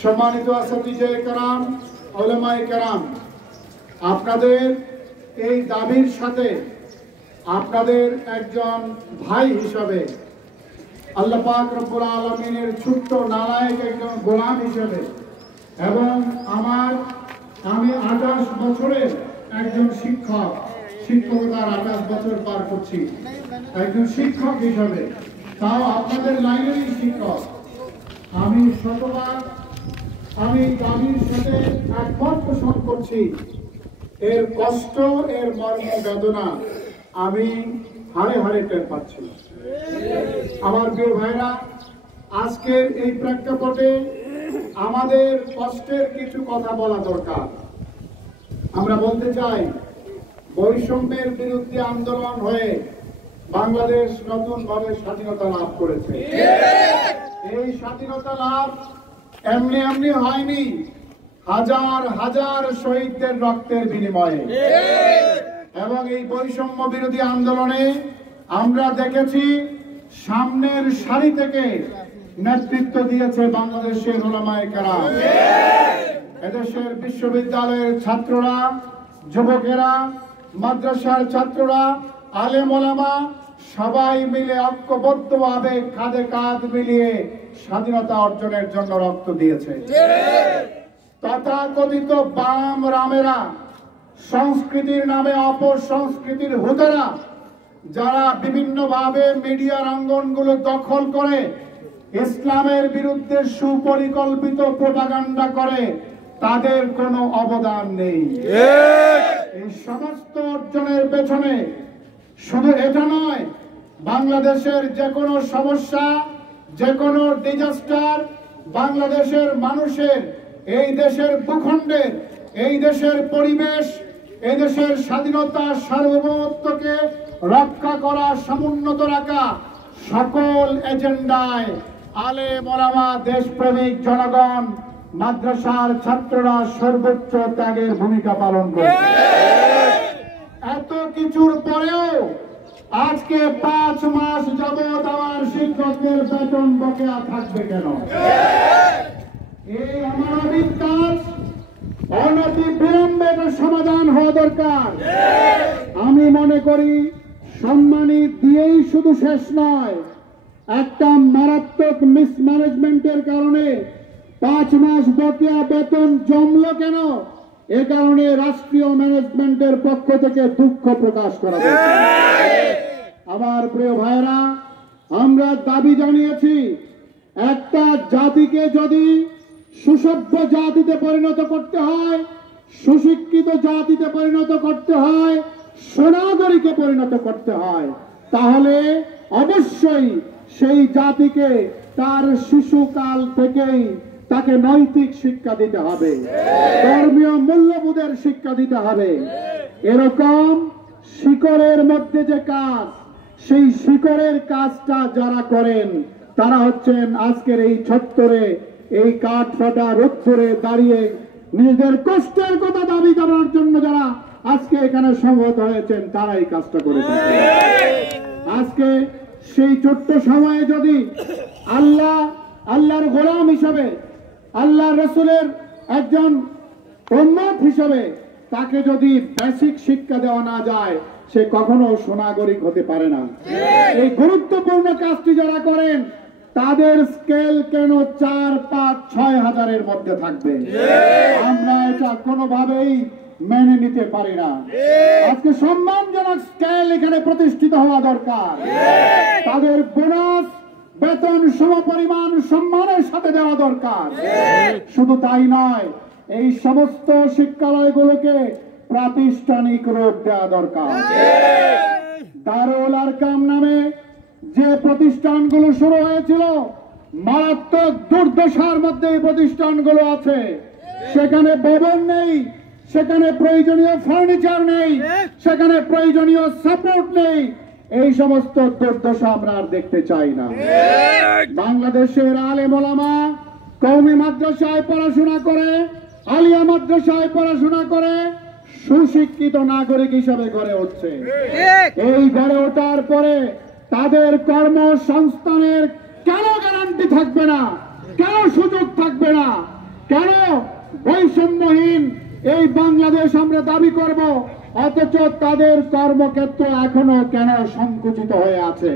সম্মানিত আসতিজায়ে কেরাম, উলামায়ে কেরাম, আপনাদের এই দাবির সাথে আপনাদের একজন ভাই হিসাবে, আল্লাহ পাক রব্বুল আলামিনের ছোট্ট নালায়েক একজন গোলাম হিসাবে, এবং আমি 28 বছরের একজন শিক্ষক, শিক্ষকতার 28 বছর পার করছি একজন শিক্ষক হিসাবে, তাও আপনাদের লাইনেরই শিক্ষক, আমি শতবার আমি দাবির সাথে একমত পোষণ করছি। এর কষ্ট, এর মর্ম বেদনা আমি হাড়ে হাড়ে টের পাচ্ছি। আমার প্রিয় ভাইরা, আজকের এই প্রেক্ষাপটে আমাদের কষ্টের কিছু কথা বলা দরকার। আমরা বলতে চাই, বৈষম্যের বিরুদ্ধে আন্দোলন হয়ে বাংলাদেশ নতুনভাবে স্বাধীনতা লাভ করেছে। এই স্বাধীনতা লাভ এমনি এমনি হয়নি, হাজার হাজার শহীদদের রক্তের বিনিময়ে। এবং এই বৈষম্য বিরোধী আন্দোলনে আমরা দেখেছি সামনের সারি থেকে নেতৃত্ব দিয়েছে বাংলাদেশের উলামায়ে কেরাম। এদেশের বিশ্ববিদ্যালয়ের ছাত্ররা, যুবকেরা, মাদ্রাসার ছাত্ররা, আলেম ওলামা সবাই মিলে ঐক্যবদ্ধভাবে কাঁধে কাঁধ মিলিয়ে স্বাধীনতা অর্জনের জন্য রক্ত দিয়েছে। তথাকথিত বাম রামেরা, সংস্কৃতির নামে অপসংস্কৃতির হুদারা, যারা বিভিন্নভাবে মিডিয়ার অঙ্গনগুলো দখল করে ইসলামের বিরুদ্ধে সুপরিকল্পিত প্রোপাগান্ডা করে, তাদের কোনো অবদান নেই। এই সমস্ত অর্জনের পেছনে শুধু এটা নয়, বাংলাদেশের যে কোনো সমস্যা, যে কোনো ডিজাস্টার, বাংলাদেশের মানুষের, এই দেশের ভূখণ্ডের, এই দেশের পরিবেশ, এই দেশের স্বাধীনতা সার্বভৌমত্বকে রক্ষা করা, সমুন্নত রাখা সকল এজেন্ডায় আলেম ওলামা, দেশপ্রেমিক জনগণ, মাদ্রাসার ছাত্ররা সর্বোচ্চ ত্যাগের ভূমিকা পালন করেছে। এত কিছুর পরেও আজকে 5 মাস যাবৎ আমার শিক্ষকদের বেতন বকেয়া থাকবে কেন? এই অমানবিক কাজ অনতি বিলম্বে সমাধান হওয়া দরকার। আমি মনে করি সম্মানিত দিয়েই শুধু শেষ নয়, একটা মারাত্মক মিসম্যানেজমেন্টের কারণে 5 মাস বকেয়া বেতন জমলো কেন, এ কারণে রাষ্ট্রীয় ম্যানেজমেন্টের পক্ষ থেকে দুঃখ প্রকাশ করা দরকার। আমার প্রিয় ভাইরা, আমরা দাবি জানিয়েছি, একটা জাতিকে যদি সুসভ্য জাতিতে পরিণত করতে হয়, সুশিক্ষিত জাতিতে পরিণত করতে হয়, সোনাগরীকে পরিণত করতে হয়, তাহলে অবশ্যই সেই জাতিকে তার শিশুকাল থেকেই তাকে নৈতিক শিক্ষা দিতে হবে, ধর্মীয় মূল্যবোধের শিক্ষা দিতে হবে। এরকম শিকড়ের মধ্যে যে কাজ, সেই শিকড়ের কাজটা যারা করেন তারা হচ্ছেন আজকের এই চত্বরে, এই কাঠ ফাটা রোদ্দুরে দাঁড়িয়ে নিজেদের কষ্টের কথা দাবি করার জন্য যারা আজকে এখানে সমবেত হয়েছেন, তারা এই কাজটা করে থাকেন। আজকে সেই ছোট্ট সময়ে যদি আল্লাহর গোলাম হিসাবে, আল্লাহ রসুলের একজন উম্মত হিসাবে তাকে যদি বেসিক শিক্ষা দেওয়া না যায়, সে কখনো সোনাগরিক হতে পারে না। এই গুরুত্বপূর্ণ কাজটি যারা করেন, তাদের স্কেল কেন 4, 5, 6 হাজারের মধ্যে থাকবে? আমরা এটা কোনোভাবেই মেনে নিতে পারি না। আজকে সম্মানজনক স্কেল এখানে প্রতিষ্ঠিত হওয়া দরকার। তাদের বোনাস, বেতন সমপরিমাণ সম্মানের সাথে দেওয়া দরকার। শুধু তাই নয়, এই সমস্ত শিক্ষালয়গুলোকে প্রাতিষ্ঠানিক রূপ দেওয়া দরকার। দারুল আরকাম নামে যে প্রতিষ্ঠানগুলো শুরু হয়েছিল, মারাত্মক দুর্দশার মধ্যে এই প্রতিষ্ঠানগুলো আছে। সেখানে ভবন নেই, সেখানে প্রয়োজনীয় ফার্নিচার নেই, সেখানে প্রয়োজনীয় সাপোর্ট নেই। এই সমস্ত দুর্দশা আমরা আর দেখতে চাই না। বাংলাদেশের আলেম ওলামা কওমি মাদ্রাসায় পড়াশোনা করে, আলিয়া মাদ্রাসায় পড়াশোনা করে সুশিক্ষিত নাগরিক হিসেবে গড়ে উঠছে। এই গড়ে ওঠার পরে তাদের কর্মসংস্থানের কেন গ্যারান্টি গ্যারান্টি থাকবে না? কেন সুযোগ থাকবে না? কেন বৈষম্যহীন এই বাংলাদেশ আমরা দাবি করব, অথচ তাদের কর্মক্ষেত্র এখনো কেন সংকুচিত হয়ে আছে?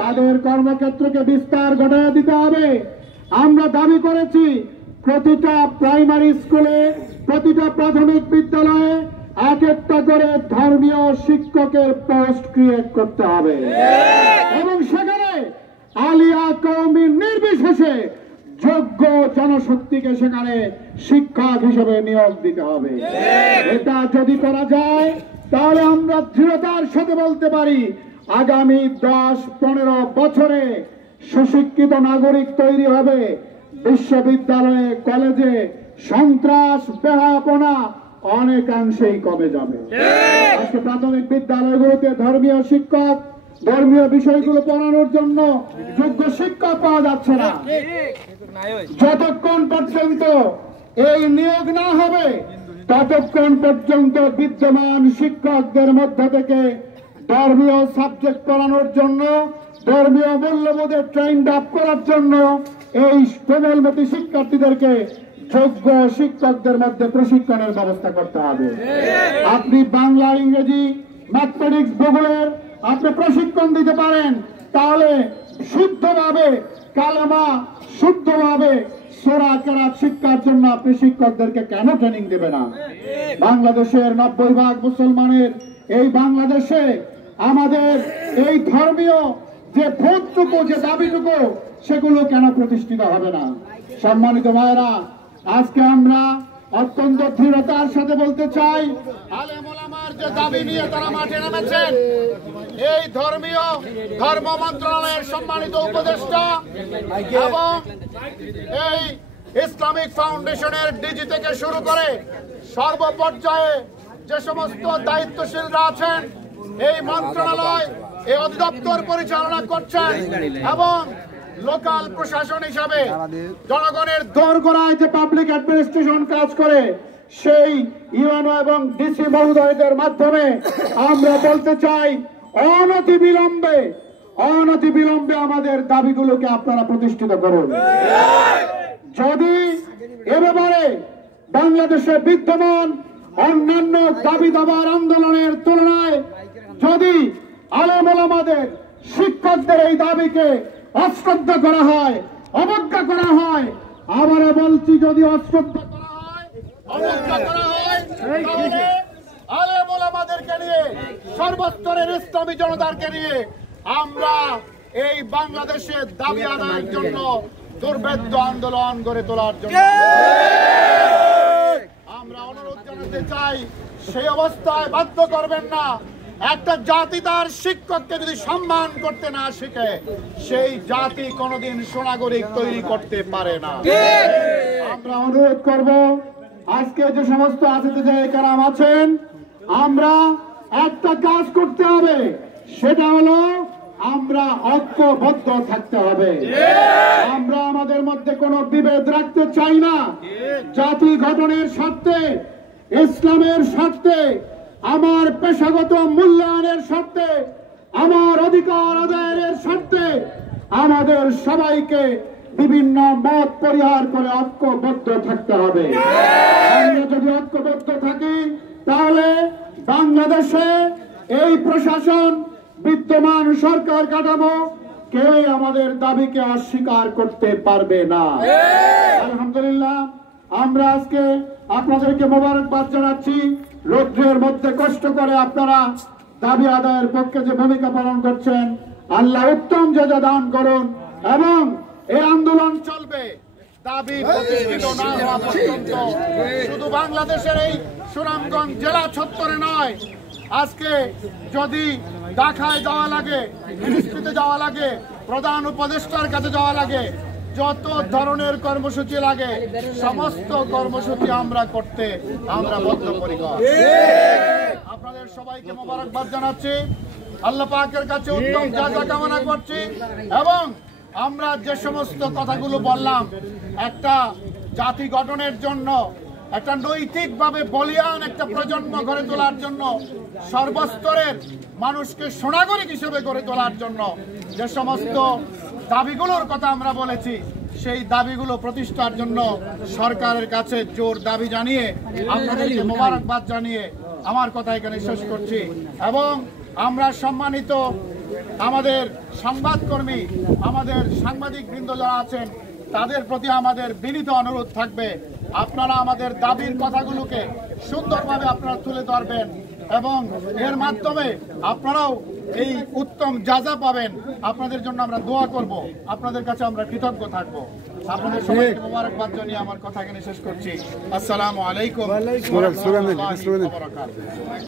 তাদের কর্মক্ষেত্রকে বিস্তার ঘটায় দিতে হবে। আমরা দাবি করেছি প্রতিটা প্রাইমারি স্কুলে, প্রতিটা প্রাথমিক বিদ্যালয়ে এক একটা করে ধর্মীয় শিক্ষকের পোস্ট ক্রিয়েট করতে হবে এবং সেখানে আলিয়া কওমি নির্বিশেষে যোগ্য জনশক্তিকে সেখানে শিক্ষক হিসেবে নিয়োগ দিতে হবে। এটা যদি করা যায় তাহলে আমরা দৃঢ়তার সাথে বলতে পারি আগামী 10-15 বছরে সুশিক্ষিত নাগরিক তৈরি হবে। বিশ্ববিদ্যালয়ে কলেজে সন্ত্রাস বেহায়াপনা অনেকাংশেই কমে যাবে। আজকে প্রাথমিক বিদ্যালয়গুলোতে ধর্মীয় শিক্ষক, ধর্মীয় বিষয়গুলো পড়ানোর জন্য যোগ্য শিক্ষক পাওয়া যাচ্ছে না। যতক্ষণ পর্যন্ত এই নিয়োগ না হবে ততক্ষণ পর্যন্ত বিদ্যমান শিক্ষকদের মধ্য থেকে ধর্মীয় সাবজেক্ট পড়ানোর জন্য, ধর্মীয় মূল্যবোধে ট্রেন্ড আপ করার জন্য এই কোমলমতি শিক্ষার্থীদেরকে যোগ্য শিক্ষকদের মধ্যে প্রশিক্ষণের ব্যবস্থা করতে হবে। আপনি বাংলা, ইংরেজি, ম্যাথমেটিক্স, ভূগোলের আপনি প্রশিক্ষণ দিতে পারেন, তাহলে শুদ্ধভাবে কালেমা, শুদ্ধভাবে সূরা কেরাত শিক্ষার জন্য আপনি শিক্ষকদেরকে কেন ট্রেনিং দেবে না? বাংলাদেশের 90% মুসলমানের এই বাংলাদেশে আমাদের এই ধর্মীয় যে ভোটটুকু, যে দাবিটুকু, সেগুলো কেন প্রতিষ্ঠিত হবে না? সম্মানিত ভাইরা, আজকে আমরা অত্যন্ত দৃঢ়তার সাথে বলতে চাই, আলেম ওলামার যে দাবি নিয়ে তারা মাঠে নেমেছেন, এই ধর্ম মন্ত্রণালয়ের সম্মানিত উপদেষ্টা এবং এই ইসলামিক ফাউন্ডেশনের ডিজি থেকে শুরু করে সর্বপর্যায়ে যে সমস্ত দায়িত্বশীলরা আছেন, এই মন্ত্রণালয়, এই অধিদপ্তর পরিচালনা করছেন এবং লোকাল প্রশাসন হিসাবে জনগণের দোরগোড়ায় যে পাবলিক অ্যাডমিনিস্ট্রেশন কাজ করে, সেই ইউএনও এবং ডিসি মহোদয়দের মাধ্যমে আমরা বলতে চাই অনতি বিলম্বে আমাদের দাবিগুলোকে আপনারা প্রতিষ্ঠিত করুন। যদি এ ব্যাপারে বাংলাদেশে বিদ্যমান অন্যান্য দাবি দাবার আন্দোলনের তুলনায় যদি আলেম ওলামাদের, শিক্ষকদের এই দাবিকে অশ্রদ্ধা করা হয়, অবজ্ঞা করা হয়, আবারও বলছি, যদি অশ্রদ্ধা করা হয়, অবজ্ঞা করা হয়, তাহলে আলেম ওলামাদেরকে নিয়ে, সর্বস্তরের ইসলামী জনতাকে নিয়ে আমরা এই বাংলাদেশের দাবি আদায়ের জন্য দুর্ভেদ্য আন্দোলন গড়ে তোলার জন্য আমরা অনুরোধ জানাতে চাই, সেই অবস্থায় বাধ্য করবেন না। একটা জাতি তার শিক্ষককে যদি সম্মান করতে না শিখে, সেই জাতি কোনোদিন সুনাগরিক তৈরি করতে পারে না। আমরা অনুরোধ করব, আজকে যে সমস্ত আতিথেয় কেরাম আছেন, আমরা একটা কাজ করতে হবে, সেটা হলো আমরা ঐক্যবদ্ধ থাকতে হবে। আমরা আমাদের মধ্যে কোনো বিভেদ রাখতে চাই না। জাতি গঠনের স্বার্থে, ইসলামের স্বার্থে, আমার পেশাগত মূল্যায়নের স্বার্থে, আমার অধিকার আদায়ের স্বার্থে আমাদের সবাইকে বিভিন্ন মত পরিহার করে ঐক্যবদ্ধ থাকতে হবে। আমরা যদি ঐক্যবদ্ধ থাকি তাহলে বাংলাদেশে এই প্রশাসন, বিদ্যমান সরকার কাঠামো কেউ আমাদের দাবিকে অস্বীকার করতে পারবে না। আলহামদুলিল্লাহ, আমরা আজকে আপনাদেরকে মোবারকবাদ জানাচ্ছি। রৌদ্রের মধ্যে কষ্ট করে আপনারা দাবি আদায়ের পক্ষে যে ভূমিকা পালন করছেন, আল্লাহ উত্তম জাযা দান করুন এবং এই আন্দোলন চলবে দাবি প্রতিষ্ঠিত না হওয়া পর্যন্ত। শুধু বাংলাদেশের এই সুনামগঞ্জ জেলা চত্বরে নয়, আজকে যদি ঢাকায় যাওয়া লাগে, মিনিস্ট্রিতে যাওয়া লাগে, প্রধান উপদেষ্টার কাছে যাওয়া লাগে, যত ধরনের কর্মসূচি লাগে সমস্ত কর্মসূচি আমরা করতে আমরা বদ্ধপরিকর। আপনাদের সবাইকে মোবারকবাদ জানাচ্ছি, আল্লাহ পাকের কাছে উত্তম জাযা কামনা করছি এবং আমরা যে সমস্ত কথাগুলো বললাম, একটা জাতি গঠনের জন্য একটা নৈতিকভাবে বলিয়ান একটা প্রজন্ম গড়ে তোলার জন্য, সর্বস্তরের মানুষকে সোনাগরিক হিসেবে গড়ে তোলার জন্য যে সমস্ত দাবিগুলোর কথা আমরা বলেছি, সেই দাবিগুলো প্রতিষ্ঠার জন্য সরকারের কাছে জোর দাবি জানিয়ে আপনাদেরকে মোবারকবাদ জানিয়ে আমার কথা এখানে শেষ করছি। এবং আমরা সম্মানিত আমাদের সংবাদকর্মী, আমাদের সাংবাদিক বৃন্দ যারা আছেন, তাদের প্রতি আমাদের বিনীত অনুরোধ থাকবে, আপনারা আমাদের দাবির কথাগুলোকে সুন্দরভাবে আপনারা তুলে ধরবেন এবং এর মাধ্যমে আপনারাও এই উত্তম যাজা পাবেন। আপনাদের জন্য আমরা দোয়া করব, আপনাদের কাছে আমরা কৃতজ্ঞ থাকবো। আপনাদের সবাইকে মোবারকবাদ জানিয়ে আমার কথা এখানে শেষ করছি। আসসালামু আলাইকুম ওয়া রাহমাতুল্লাহি ওয়া বারাকাতুহু।